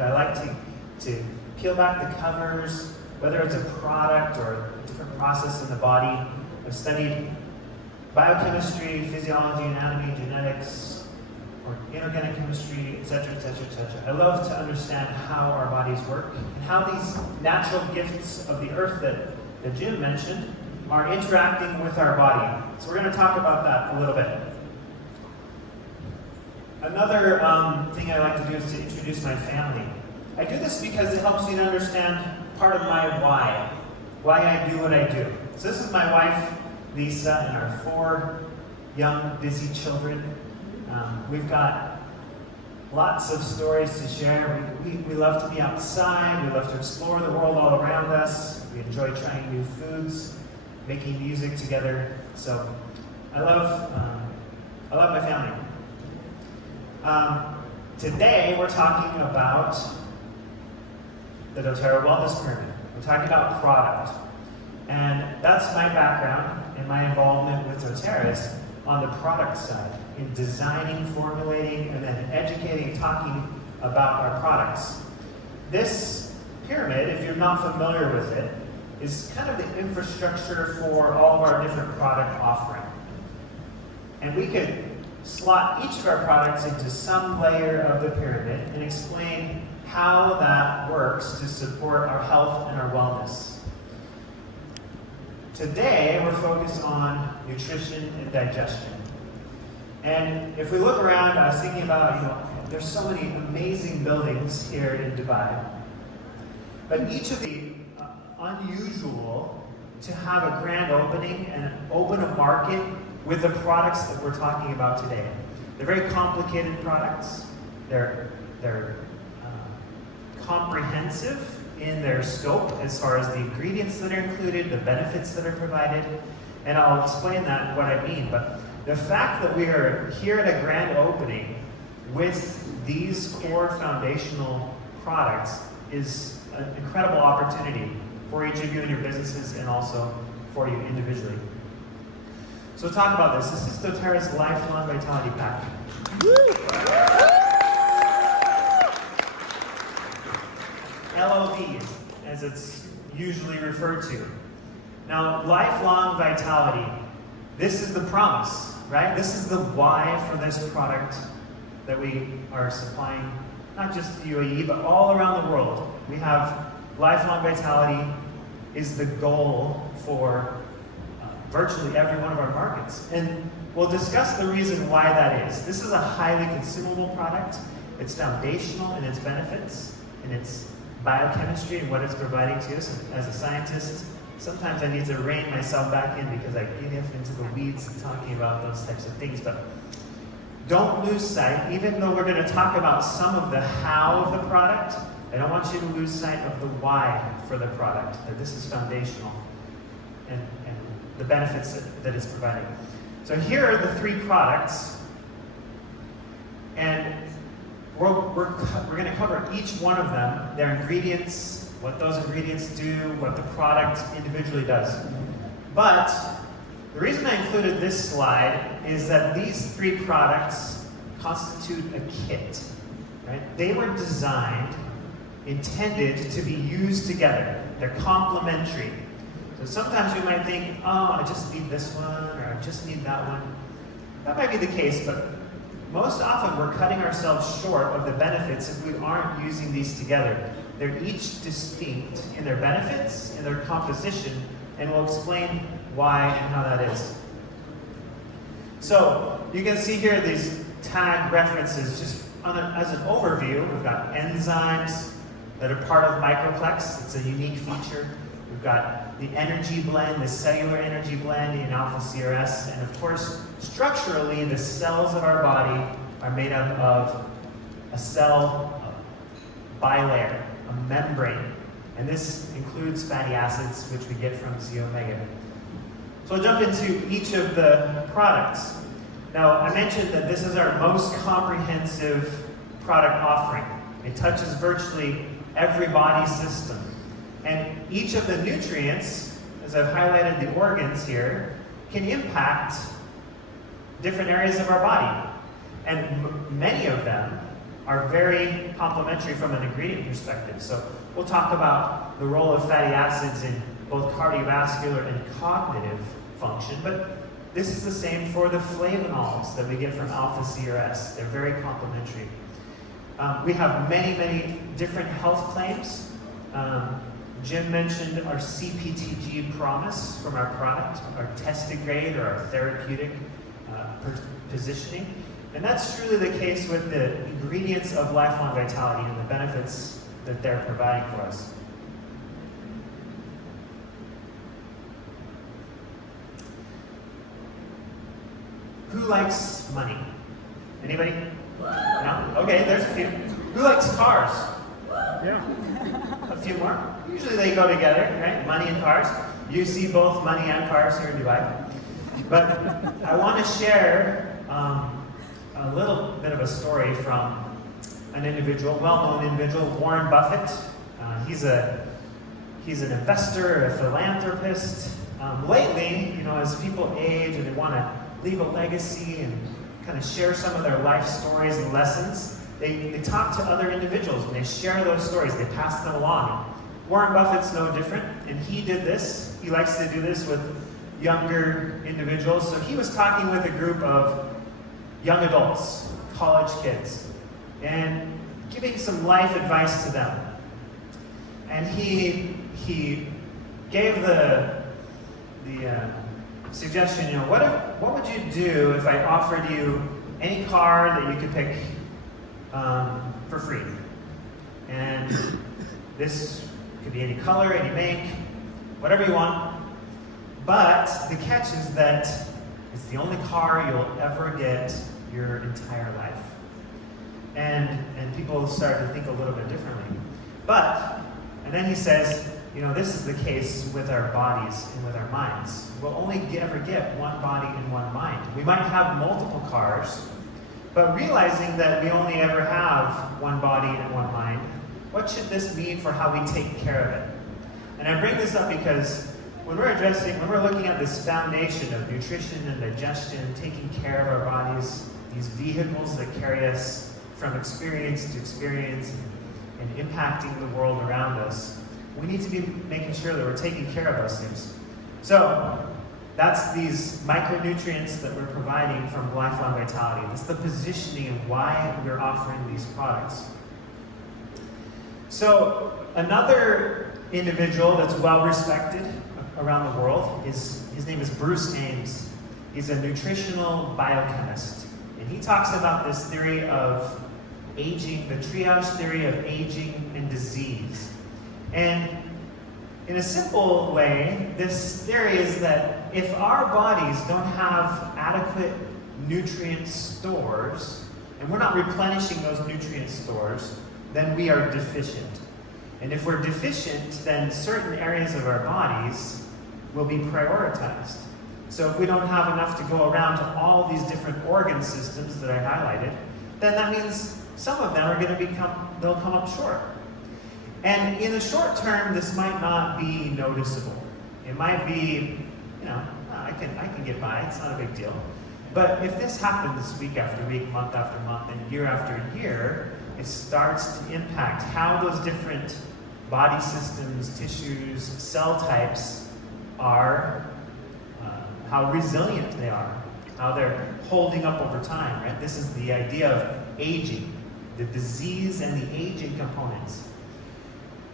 So I like to peel back the covers, whether it's a product or a different process in the body. I've studied biochemistry, physiology, anatomy, genetics, or inorganic chemistry, etc., etc., etc. I love to understand how our bodies work and how these natural gifts of the earth that Jim mentioned are interacting with our body. So we're going to talk about that a little bit. Another thing I like to do is to introduce my family. I do this because it helps me to understand part of my why I do what I do. So this is my wife, Lisa, and our 4 young, busy children. We've got lots of stories to share. We love to be outside. We love to explore the world all around us. We enjoy trying new foods, making music together. So I love my family. Today we're talking about the doTERRA Wellness Pyramid. We're talking about product. And that's my background and my involvement with doTERRA is on the product side, in designing, formulating, and then educating, talking about our products. This pyramid, if you're not familiar with it, is kind of the infrastructure for all of our different product offering. And we could slot each of our products into some layer of the pyramid and explain how that works to support our health and our wellness. Today, we're focused on nutrition and digestion. And if we look around, I was thinking about, there's so many amazing buildings here in Dubai. But each of the unusual to have a grand opening and open a market with the products that we're talking about today. They're very complicated products. They're comprehensive in their scope as far as the ingredients that are included, the benefits that are provided, and I'll explain that what I mean. But the fact that we are here at a grand opening with these 4 foundational products is an incredible opportunity for each of you in your businesses and also for you individually. So we'll talk about this. This is doTERRA's Lifelong Vitality Pack. LLV, as it's usually referred to. Now, lifelong vitality, this is the promise, right? This is the why for this product that we are supplying, not just the UAE, but all around the world. We have lifelong vitality is the goal for virtually every one of our markets. And we'll discuss the reason why that is. This is a highly consumable product. It's foundational in its benefits, in its biochemistry and what it's providing to us. As a scientist, sometimes I need to rein myself back in because I get into the weeds and talking about those types of things. But don't lose sight, even though we're going to talk about some of the how of the product, I don't want you to lose sight of the why for the product, that this is foundational and the benefits that it's providing. So here are the 3 products, and we're going to cover each one of them, their ingredients, what those ingredients do, what the product individually does. But the reason I included this slide is that these 3 products constitute a kit, right? They were designed, intended to be used together. They're complementary. So sometimes we might think, oh, I just need this one, or I just need that one. That might be the case, but most often we're cutting ourselves short of the benefits if we aren't using these together. They're each distinct in their benefits, in their composition, and we'll explain why and how that is. So you can see here these tag references just as an overview. We've got enzymes that are part of microplex. It's a unique feature. We've got the energy blend, the cellular energy blend in alpha CRS, and of course, structurally, the cells of our body are made up of a cell bilayer, a membrane, and this includes fatty acids, which we get from Z omega. So I'll jump into each of the products. Now, I mentioned that this is our most comprehensive product offering. It touches virtually every body system. And each of the nutrients, as I've highlighted the organs here, can impact different areas of our body. And many of them are very complementary from an ingredient perspective. So we'll talk about the role of fatty acids in both cardiovascular and cognitive function, but this is the same for the flavonols that we get from alpha C or S. They're very complementary. We have many, many different health claims. Jim mentioned our CPTG promise from our product, our tested grade or our therapeutic positioning. And that's truly the case with the ingredients of lifelong vitality and the benefits that they're providing for us. Who likes money? Anybody? No? Okay, there's a few. Who likes cars? Yeah. A few more. Usually they go together, right? Money and cars. You see both money and cars here in Dubai. But I want to share a little bit of a story from an individual, well-known individual, Uorrena Baffeta. He's an investor, a philanthropist. Lately, as people age and they want to leave a legacy and kind of share some of their life stories and lessons, they talk to other individuals and they share those stories, they pass them along. Uorrena Buffett's no different, and he did this. He likes to do this with younger individuals. So he was talking with a group of young adults, college kids, and giving some life advice to them. And he gave the suggestion, what would you do if I offered you any car that you could pick for free? And this could be any color, any make, whatever you want. But the catch is that it's the only car you'll ever get your entire life. And people start to think a little bit differently. And then he says, this is the case with our bodies and with our minds. We'll only ever get one body and one mind. We might have multiple cars, but realizing that we only ever have one body and one mind, what should this mean for how we take care of it? And I bring this up because when we're looking at this foundation of nutrition and digestion, taking care of our bodies, these vehicles that carry us from experience to experience and impacting the world around us, we need to be making sure that we're taking care of those things. So that's these micronutrients that we're providing from lifelong vitality. That's the positioning and why we're offering these products. So another individual that's well respected around the world his name is Brüs Eims. He's a nutritional biochemist. And he talks about this theory of aging, the triage theory of aging and disease. And in a simple way, this theory is that if our bodies don't have adequate nutrient stores, and we're not replenishing those nutrient stores, then we are deficient. And if we're deficient, then certain areas of our bodies will be prioritized. So if we don't have enough to go around to all these different organ systems that I highlighted, then that means some of them are going to they'll come up short. And in the short term, this might not be noticeable. It might be, I can get by, it's not a big deal. But if this happens week after week, month after month, and year after year, it starts to impact how those different body systems, tissues, cell types are, how resilient they are, how they're holding up over time, right? This is the idea of aging, the disease and the aging components.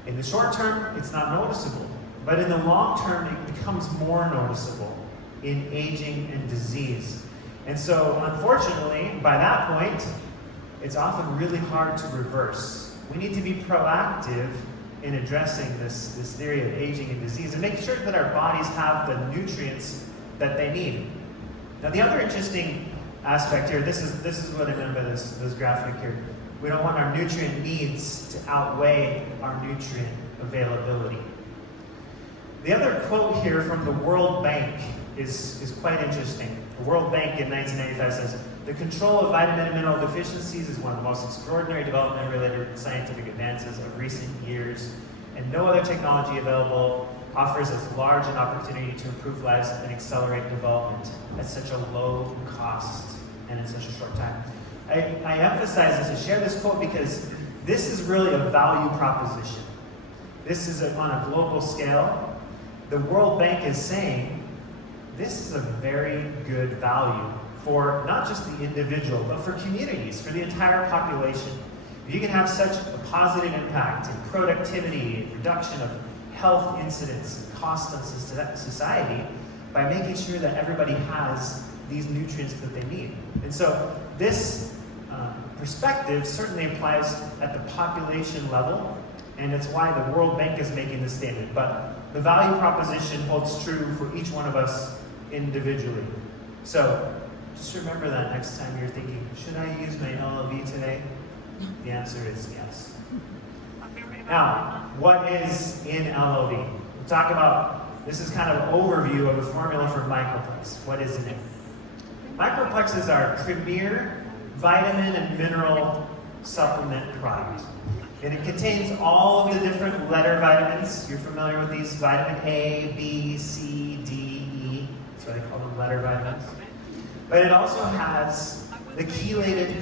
In the short term, it's not noticeable, but in the long term, it becomes more noticeable in aging and disease. And so, unfortunately, by that point, it's often really hard to reverse. We need to be proactive in addressing this theory of aging and disease and make sure that our bodies have the nutrients that they need. Now, the other interesting aspect here, this is what I meant by this graphic here. We don't want our nutrient needs to outweigh our nutrient availability. The other quote here from the World Bank is quite interesting. The World Bank in 1995 says, "The control of vitamin and mineral deficiencies is one of the most extraordinary development-related scientific advances of recent years, and no other technology available offers as large an opportunity to improve lives and accelerate development at such a low cost and in such a short time." I emphasize this, I share this quote because this is really a value proposition. This is on a global scale. The World Bank is saying this is a very good value for not just the individual, but for communities, for the entire population. If you can have such a positive impact in productivity, reduction of health incidents, and cost on society, by making sure that everybody has these nutrients that they need. And so this perspective certainly applies at the population level, and it's why the World Bank is making this statement. But the value proposition holds true for each one of us individually. So just remember that next time you're thinking, should I use my LLV today? The answer is yes. Now, what is in LLV? We'll talk about, this is kind of an overview of the formula for Microplex. What is in it? Microplex is our premier vitamin and mineral supplement product. And it contains all of the different letter vitamins. You're familiar with these, vitamin A, B, C, D, E. That's why they call them letter vitamins. But it also has the chelated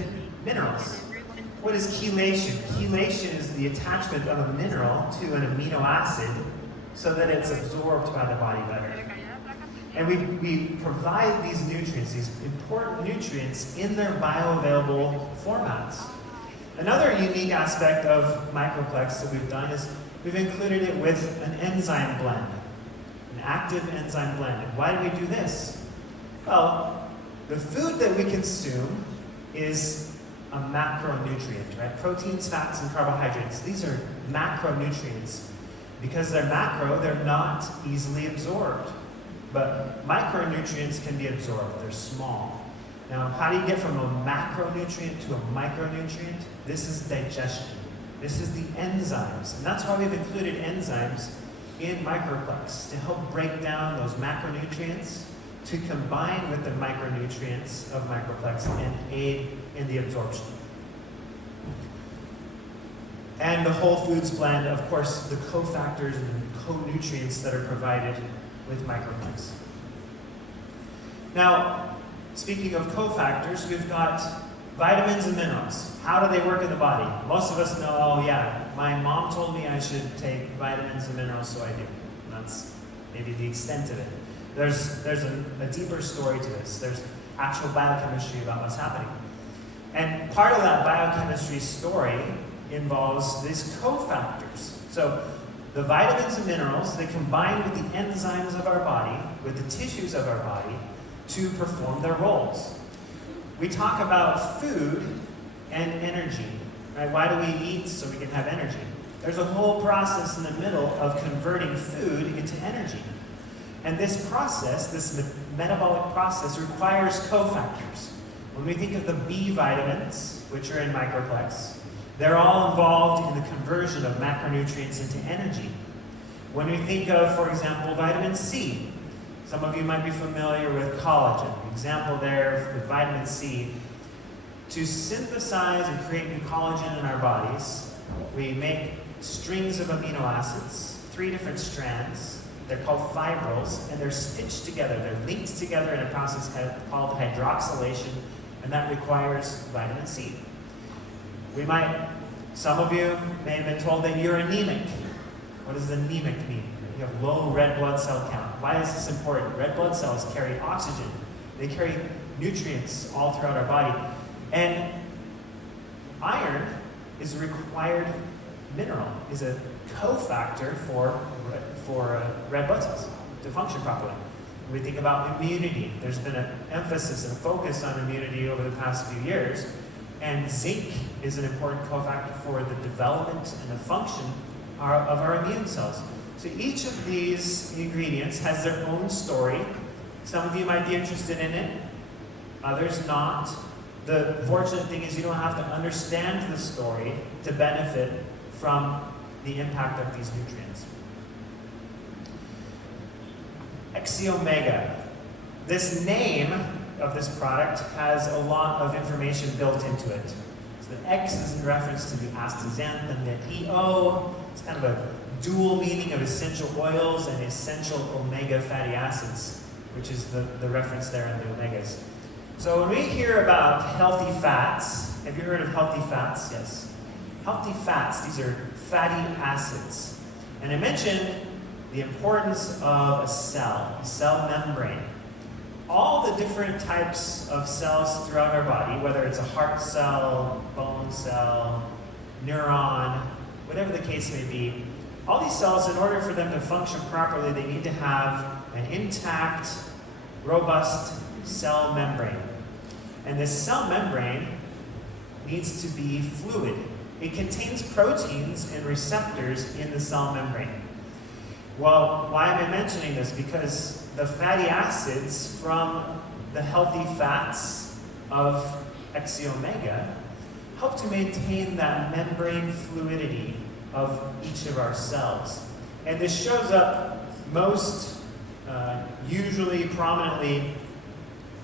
minerals. What is chelation? Chelation is the attachment of a mineral to an amino acid so that it's absorbed by the body better. And we provide these nutrients, these important nutrients, in their bioavailable formats. Another unique aspect of Microplex that we've done is we've included it with an enzyme blend, an active enzyme blend. And why do we do this? Well, the food that we consume is a macronutrient, right? Proteins, fats, and carbohydrates. These are macronutrients. Because they're macro, they're not easily absorbed. But micronutrients can be absorbed, they're small. Now, how do you get from a macronutrient to a micronutrient? This is digestion. This is the enzymes. And that's why we've included enzymes in Microplex, to help break down those macronutrients, to combine with the micronutrients of Microplex and aid in the absorption. And the whole foods blend, of course, the cofactors and co-nutrients that are provided with Microplex. Now, speaking of cofactors, we've got vitamins and minerals. How do they work in the body? Most of us know, oh yeah, my mom told me I should take vitamins and minerals, so I do. That's maybe the extent of it. There's a deeper story to this. There's actual biochemistry about what's happening. And part of that biochemistry story involves these cofactors. So the vitamins and minerals, they combine with the enzymes of our body, with the tissues of our body, to perform their roles. We talk about food and energy, right? Why do we eat? So we can have energy. There's a whole process in the middle of converting food into energy. And this process, this metabolic process, requires cofactors. When we think of the B vitamins, which are in Microplex, they're all involved in the conversion of macronutrients into energy. When we think of, for example, vitamin C, some of you might be familiar with collagen. Example there with vitamin C. To synthesize and create new collagen in our bodies, we make strings of amino acids, 3 different strands. They're called fibrils, and they're stitched together. They're linked together in a process called hydroxylation, and that requires vitamin C. Some of you may have been told that you're anemic. What does anemic mean? You have low red blood cell count. Why is this important? Red blood cells carry oxygen. They carry nutrients all throughout our body. And iron is a required mineral, is a cofactor for red blood cells to function properly. When we think about immunity, there's been an emphasis and a focus on immunity over the past few years. And zinc is an important cofactor for the development and the function of our immune cells. So each of these ingredients has their own story. Some of you might be interested in it, others not. The fortunate thing is you don't have to understand the story to benefit from the impact of these nutrients. Omega. This name of this product has a lot of information built into it. So the X is in reference to the astaxanthin, the EO, it's kind of a dual meaning of essential oils and essential omega fatty acids, which is the reference there in the omegas. So when we hear about healthy fats, have you heard of healthy fats? Yes. Healthy fats, these are fatty acids. And I mentioned the importance of a cell membrane. All the different types of cells throughout our body, whether it's a heart cell, bone cell, neuron, whatever the case may be, all these cells, in order for them to function properly, they need to have an intact, robust cell membrane. And this cell membrane needs to be fluid. It contains proteins and receptors in the cell membrane. Well, why am I mentioning this? Because the fatty acids from the healthy fats of X-omega help to maintain that membrane fluidity of each of our cells. And this shows up most usually prominently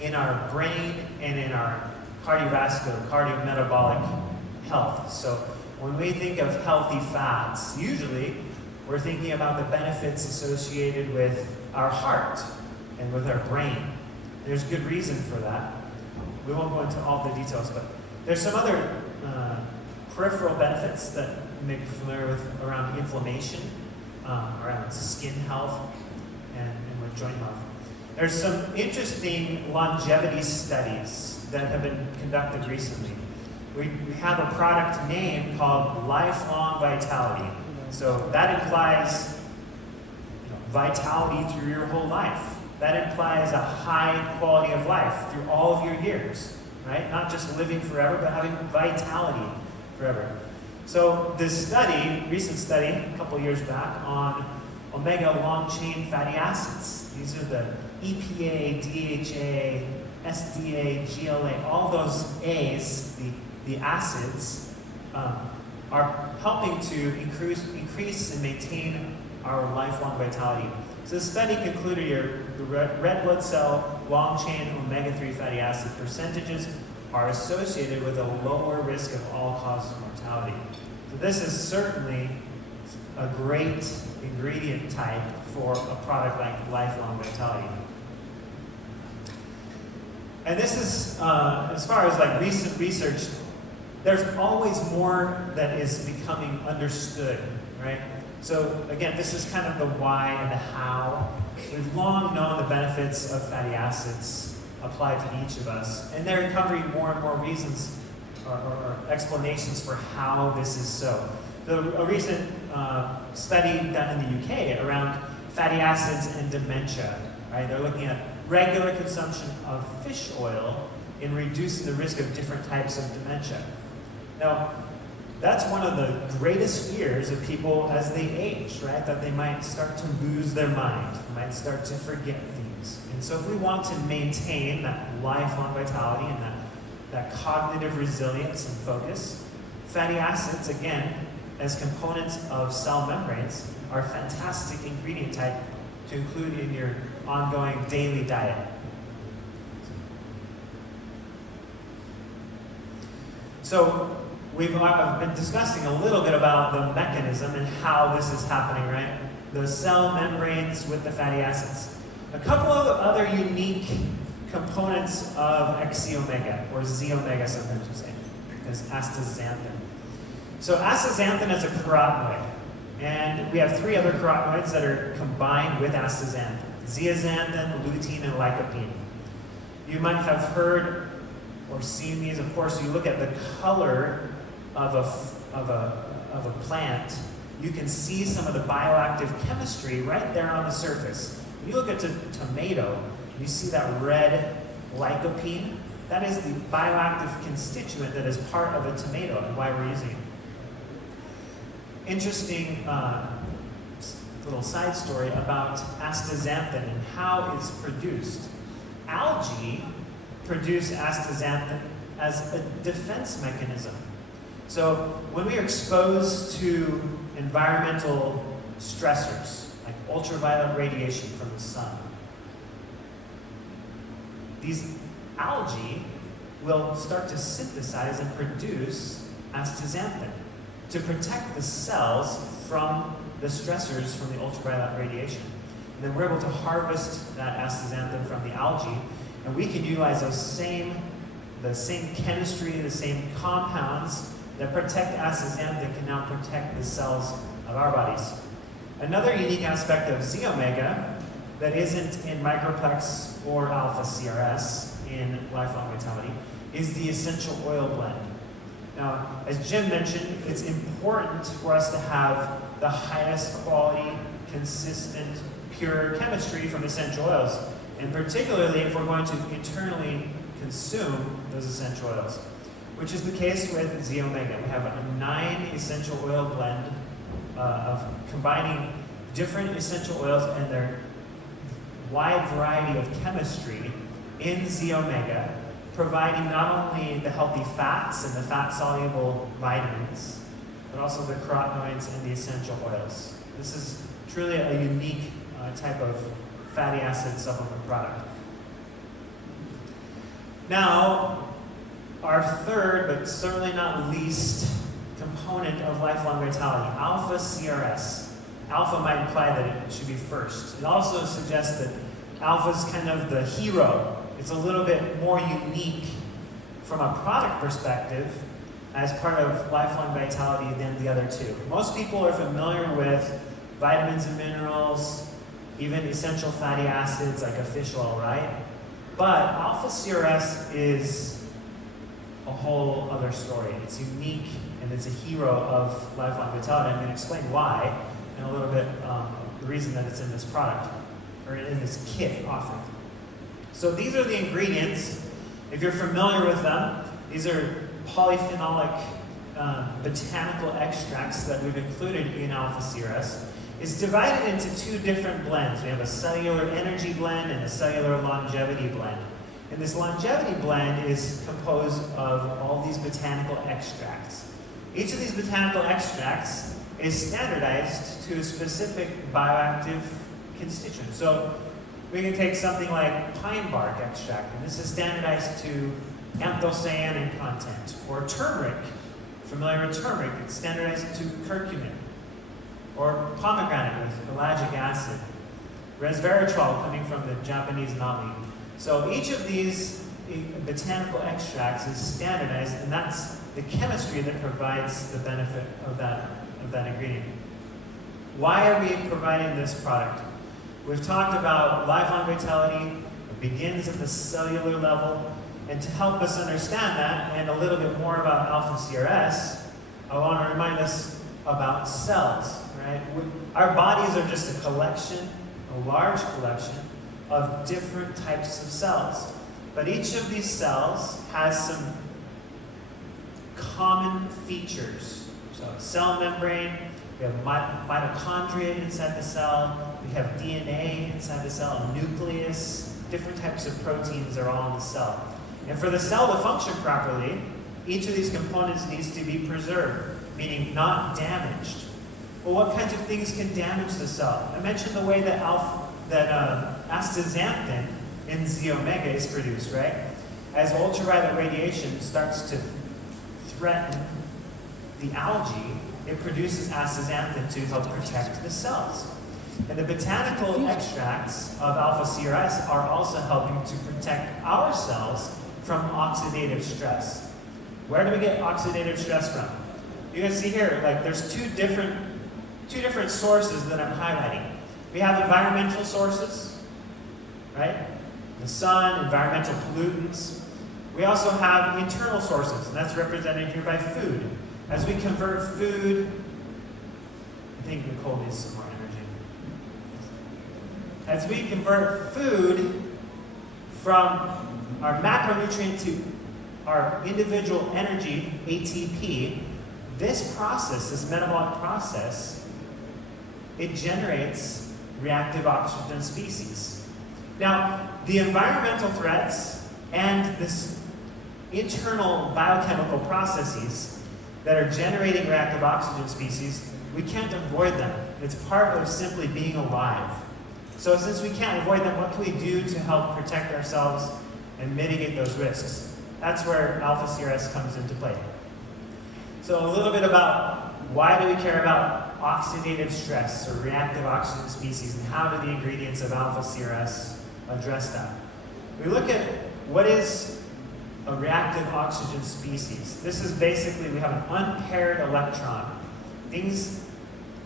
in our brain and in our cardiovascular, cardiometabolic health. So when we think of healthy fats, usually we're thinking about the benefits associated with our heart and with our brain. There's good reason for that. We won't go into all the details, but there's some other peripheral benefits that you may be familiar with around inflammation, around skin health, and with joint health. There's some interesting longevity studies that have been conducted recently. We have a product name called lifelong vitality. So that implies vitality through your whole life. That implies a high quality of life through all of your years, right? Not just living forever, but having vitality forever. So this study, recent study, a couple years back, on omega long-chain fatty acids. These are the EPA, DHA, SDA, GLA, all those A's, the acids, are helping to increase and maintain our lifelong vitality. So the study concluded here, the red blood cell long-chain omega-3 fatty acid percentages are associated with a lower risk of all-cause mortality. So this is certainly a great ingredient type for a product like lifelong vitality. And this is, as far as like recent research, there's always more that is becoming understood, right? So again, this is kind of the why and the how. We've long known the benefits of fatty acids applied to each of us, and they're uncovering more and more reasons or explanations for how this is so. So a recent study done in the UK around fatty acids and dementia, right? They're looking at regular consumption of fish oil in reducing the risk of different types of dementia. Now, that's one of the greatest fears of people as they age, right? That they might start to lose their mind, might start to forget things. And so if we want to maintain that lifelong vitality and that cognitive resilience and focus, fatty acids, again, as components of cell membranes, are a fantastic ingredient type to include in your ongoing daily diet. So we've been discussing a little bit about the mechanism and how this is happening, right? The cell membranes with the fatty acids. A couple of other unique components of X-omega, or Z-omega sometimes we say, because astaxanthin. So astaxanthin is a carotenoid, and we have three other carotenoids that are combined with astaxanthin: zeaxanthin, lutein, and lycopene. You might have heard or seen these. Of course, you look at the color of a plant, you can see some of the bioactive chemistry right there on the surface. When you look at a tomato, you see that red lycopene. That is the bioactive constituent that is part of a tomato and why we're using it. Interesting little side story about astaxanthin and how it's produced. Algae produce astaxanthin as a defense mechanism. So when we are exposed to environmental stressors, like ultraviolet radiation from the sun, these algae will start to synthesize and produce astaxanthin to protect the cells from the stressors from the ultraviolet radiation. And then we're able to harvest that astaxanthin from the algae And we can utilize the same chemistry, the same compounds that protect astaxanthin can now protect the cells of our bodies. Another unique aspect of Z omega that isn't in microplex or alpha CRS in lifelong vitality is the essential oil blend. Now, as Jim mentioned, it's important for us to have the highest quality, consistent, pure chemistry from essential oils, and particularly if we're going to internally consume those essential oils, which is the case with Z omega. We have a 9 essential oil blend of combining different essential oils and their wide variety of chemistry in Z omega, providing not only the healthy fats and the fat-soluble vitamins, but also the carotenoids and the essential oils. This is truly a unique type of fatty acid supplement product. Now, our third, but certainly not least, component of lifelong vitality, alpha CRS. Alpha might imply that it should be first. It also suggests that alpha is kind of the hero. It's a little bit more unique from a product perspective as part of lifelong vitality than the other two. Most people are familiar with vitamins and minerals, even essential fatty acids like a fish oil, right? But alpha CRS is a whole other story. It's unique and it's a hero of lifelong vitality. I'm going to explain why and a little bit the reason that it's in this product or in this kit offering. So these are the ingredients. If you're familiar with them, these are polyphenolic botanical extracts that we've included in alpha CRS. It's divided into 2 different blends. We have a cellular energy blend and a cellular longevity blend. And this longevity blend is composed of all these botanical extracts. Each of these botanical extracts is standardized to a specific bioactive constituent. So we can take something like pine bark extract, and this is standardized to anthocyanin content, or turmeric. Familiar with turmeric? It's standardized to curcumin. Or pomegranate with ellagic acid. Resveratrol coming from the Japanese nami. So each of these botanical extracts is standardized, and that's the chemistry that provides the benefit of that ingredient. Why are we providing this product? We've talked about lifelong vitality. It begins at the cellular level. And to help us understand that and a little bit more about alpha CRS, I want to remind us about cells, right? Our bodies are just a collection, a large collection of different types of cells. But each of these cells has some common features. So cell membrane, we have mitochondria inside the cell, we have DNA inside the cell, a nucleus, different types of proteins are all in the cell. And for the cell to function properly, each of these components needs to be preserved, meaning not damaged. Well, what kinds of things can damage the cell? I mentioned the way that astaxanthin in Z omega is produced, right? As ultraviolet radiation starts to threaten the algae, it produces astaxanthin to help protect the cells. And the botanical extracts of alpha CRS are also helping to protect our cells from oxidative stress. Where do we get oxidative stress from? You can see here, like there's two different sources that I'm highlighting. We have environmental sources, right? The sun, environmental pollutants. We also have internal sources, and that's represented here by food. As we convert food, I think Nicole needs some more energy. As we convert food from our macronutrient to our individual energy, ATP, this process, this metabolic process, it generates reactive oxygen species. Now, the environmental threats and this internal biochemical processes that are generating reactive oxygen species, we can't avoid them. It's part of simply being alive. So since we can't avoid them, what can we do to help protect ourselves and mitigate those risks? That's where alpha CRS comes into play. So a little bit about why do we care about oxidative stress or reactive oxygen species, and how do the ingredients of alpha CRS address that? we look at what is a reactive oxygen species. This is basically, we have an unpaired electron. Things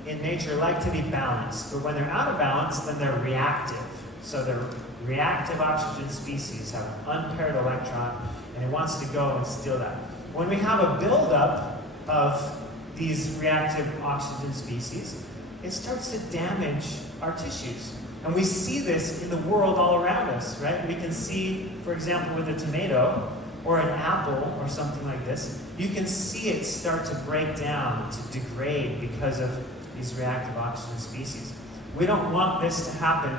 in nature like to be balanced, but when they're out of balance, then they're reactive. So the reactive oxygen species have an unpaired electron, and it wants to go and steal that. When we have a buildup of these reactive oxygen species, it starts to damage our tissues. And we see this in the world all around us, right? We can see, for example, with a tomato or an apple or something like this, you can see it start to break down, to degrade because of these reactive oxygen species. We don't want this to happen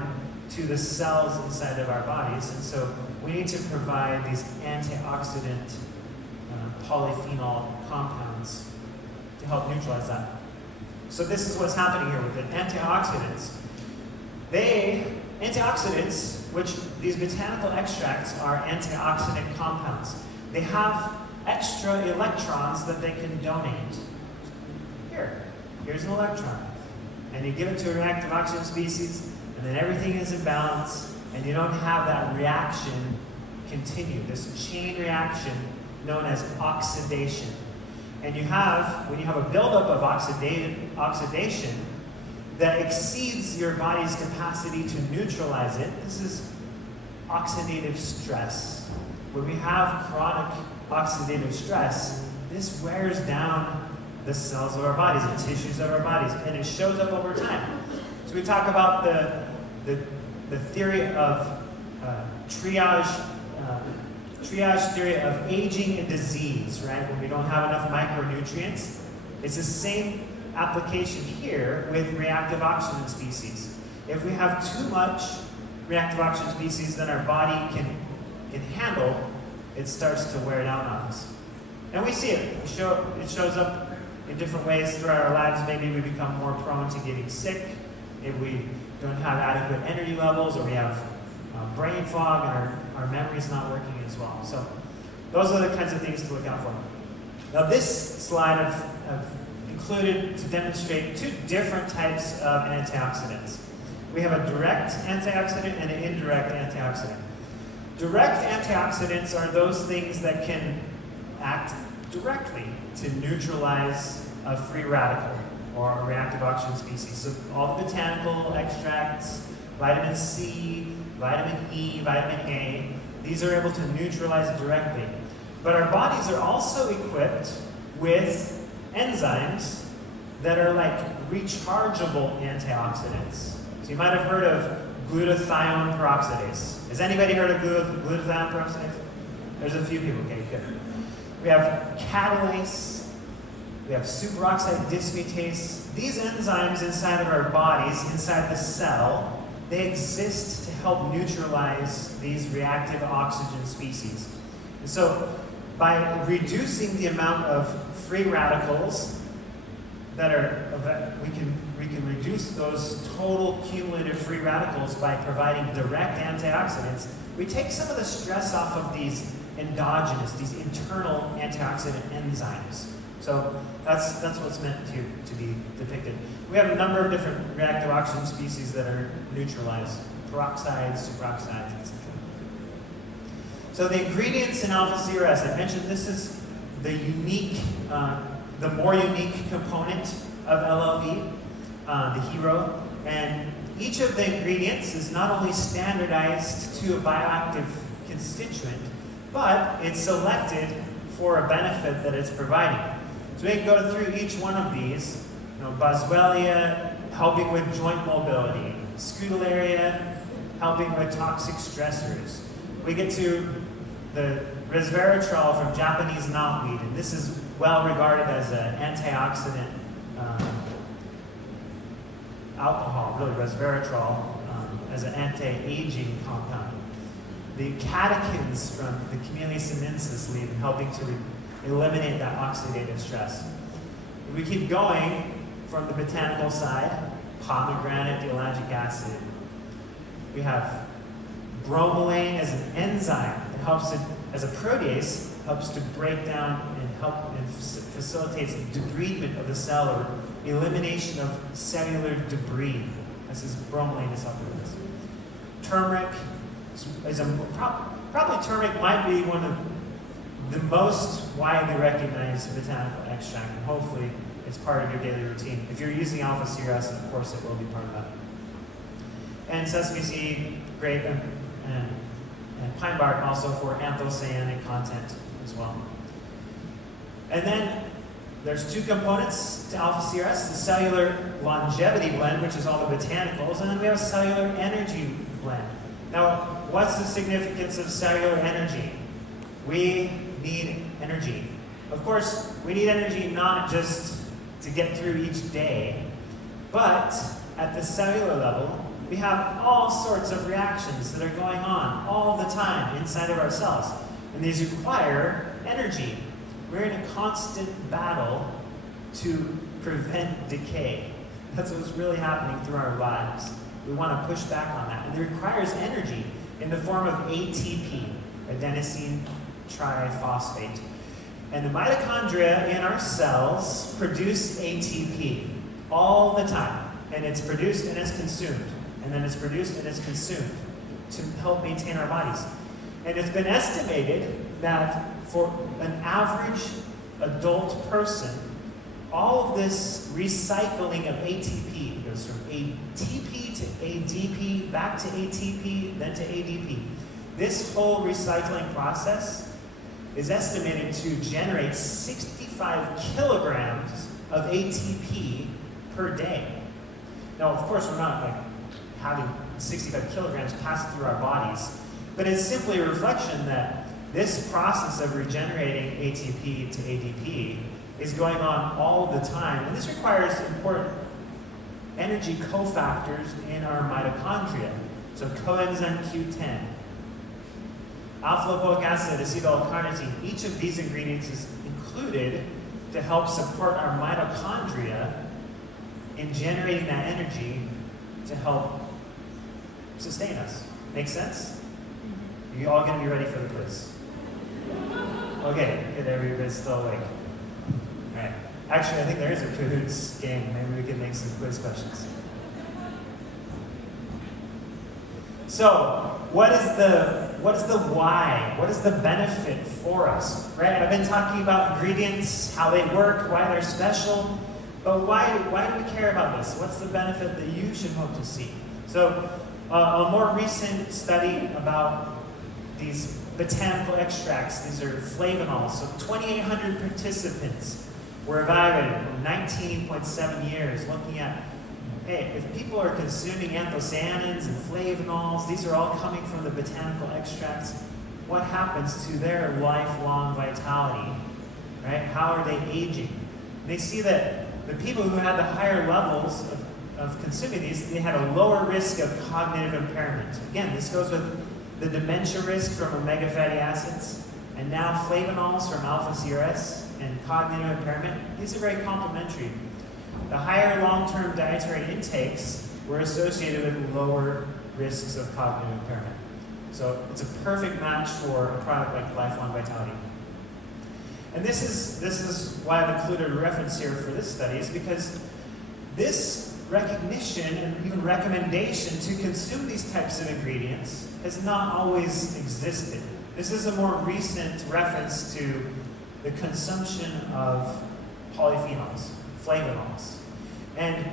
to the cells inside of our bodies, and so we need to provide these antioxidant polyphenol compounds to help neutralize that. So this is what's happening here with the antioxidants. Antioxidants, which these botanical extracts are antioxidant compounds, they have extra electrons that they can donate. Here's an electron. And you give it to a reactive oxygen species, and then everything is in balance, and you don't have that reaction continue, this chain reaction known as oxidation. And when you have a buildup of oxidation that exceeds your body's capacity to neutralize it, this is oxidative stress. When we have chronic oxidative stress, this wears down the cells of our bodies, the tissues of our bodies, and it shows up over time. So we talk about the theory of triage theory of aging and disease, right? When we don't have enough micronutrients. It's the same application here with reactive oxygen species. If we have too much reactive oxygen species than our body can handle, it starts to wear down on us. And we see it. It shows up in different ways throughout our lives. Maybe we become more prone to getting sick if we don't have adequate energy levels, or we have brain fog and our memory's not working as well. So those are the kinds of things to look out for. Now this slide I've included to demonstrate two different types of antioxidants. We have a direct antioxidant and an indirect antioxidant. Direct antioxidants are those things that can act directly to neutralize a free radical or a reactive oxygen species. So all the botanical extracts, vitamin C, vitamin E, vitamin A, these are able to neutralize directly. But our bodies are also equipped with enzymes that are like rechargeable antioxidants. So you might have heard of glutathione peroxidase. Has anybody heard of glutathione peroxidase? There's a few people, okay, good. We have catalase, we have superoxide dismutase. These enzymes inside of our bodies, inside the cell, they exist to help neutralize these reactive oxygen species. And so by reducing the amount of free radicals we can reduce those total cumulative free radicals by providing direct antioxidants. We take some of the stress off of these endogenous, these internal antioxidant enzymes. So that's what's meant to be depicted. We have a number of different reactive oxygen species that are neutralized: peroxides, superoxides, etc. So the ingredients in alpha-0, as I mentioned, this is the more unique component of LLV, the hero. And each of the ingredients is not only standardized to a bioactive constituent, but it's selected for a benefit that it's providing. So we can go through each one of these. Boswellia, helping with joint mobility. Scutellaria, helping with toxic stressors. We get to the resveratrol from Japanese knotweed, and this is well regarded as an antioxidant alcohol, really resveratrol, as an anti-aging compound. The catechins from the Camellia sinensis leaf, helping to eliminate that oxidative stress. If we keep going from the botanical side, pomegranate, ellagic acid. We have bromelain as an enzyme that helps to, as a protease, helps to break down and facilitates the debridement of the cell, or elimination of cellular debris. This is bromelain is helping with this. Turmeric, probably turmeric might be one of the most widely recognized botanical extract, and hopefully it's part of your daily routine. If you're using alpha CRS, of course it will be part of that. And sesame seed, grape, and pine bark also for anthocyaninic content as well. And then there's two components to alpha CRS, the cellular longevity blend, which is all the botanicals, and then we have a cellular energy blend. Now, what's the significance of cellular energy? We need energy. Of course, we need energy not just to get through each day, but at the cellular level, we have all sorts of reactions that are going on all the time inside of our cells. And these require energy. We're in a constant battle to prevent decay. That's what's really happening through our lives. We want to push back on that. And it requires energy in the form of ATP, adenosine triphosphate. And the mitochondria in our cells produce ATP all the time. And it's produced and it's consumed. And then it's produced and it's consumed to help maintain our bodies. And it's been estimated that for an average adult person, all of this recycling of ATP goes from ATP to ADP, back to ATP, then to ADP. This whole recycling process is estimated to generate 65 kilograms of ATP per day. Now, of course, we're not having 65 kilograms pass through our bodies, but it's simply a reflection that this process of regenerating ATP to ADP is going on all the time, and this requires important energy cofactors in our mitochondria. So coenzyme Q10, alpha-lipoic acid, acetyl-L-carnosine, each of these ingredients is included to help support our mitochondria in generating that energy to help sustain us. Make sense? Are you all going to be ready for the quiz? Okay, good, everybody's still awake. All right. Actually, I think there is a Cahoots game. Maybe we can make some quiz questions. So, what is the why? What is the benefit for us? Right? I've been talking about ingredients, how they work, why they're special, but why do we care about this? What's the benefit that you should hope to see? So, a more recent study about these botanical extracts, these are flavonols. So 2,800 participants were evaluated for 19.7 years, looking at, hey, if people are consuming anthocyanins and flavonols, these are all coming from the botanical extracts, what happens to their lifelong vitality, right? How are they aging? They see that the people who had the higher levels of consuming these, they had a lower risk of cognitive impairment. Again, this goes with the dementia risk from omega fatty acids, and now flavonols from alpha CRS and cognitive impairment. These are very complementary. The higher long-term dietary intakes were associated with lower risks of cognitive impairment. So it's a perfect match for a product like Lifelong Vitality. And this is why I've included a reference here for this study, is because this recognition and even recommendation to consume these types of ingredients has not always existed. This is a more recent reference to the consumption of polyphenols, flavonols. And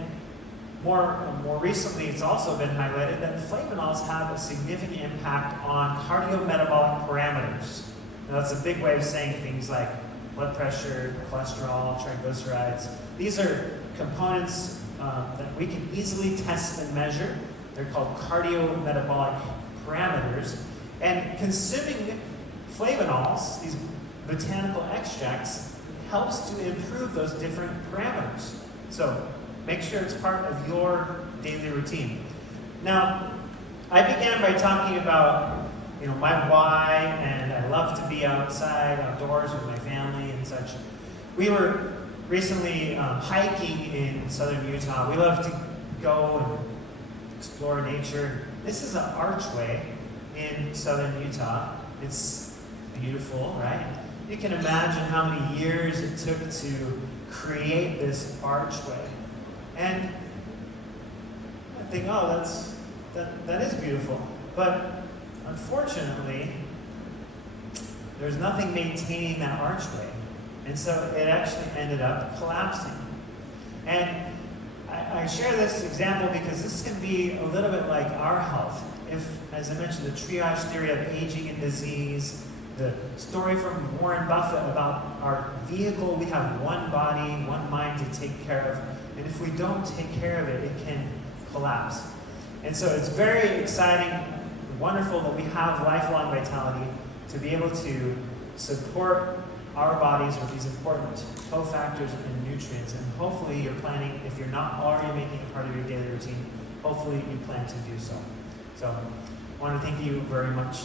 more recently, it's also been highlighted that flavonols have a significant impact on cardiometabolic parameters. Now, that's a big way of saying things like blood pressure, cholesterol, triglycerides. These are components that we can easily test and measure. They're called cardiometabolic parameters. And consuming flavonols, these botanical extracts, helps to improve those different parameters. So make sure it's part of your daily routine. Now, I began by talking about my why, and I love to be outside, outdoors with my family and such. We were recently hiking in southern Utah. We love to go and explore nature. This is an archway in southern Utah. It's beautiful, right? You can imagine how many years it took to create this archway. And I think, oh, that is beautiful. But unfortunately, there's nothing maintaining that archway. And so it actually ended up collapsing. And I share this example because this can be a little bit like our health. If, as I mentioned, the triage theory of aging and disease, the story from Uorrena Baffeta about our vehicle, we have one body, one mind to take care of. And if we don't take care of it, it can collapse. And so it's very exciting, wonderful that we have lifelong vitality to be able to support our bodies with these important cofactors and nutrients. And hopefully you're planning, if you're not already making it part of your daily routine, hopefully you plan to do so. So I want to thank you very much.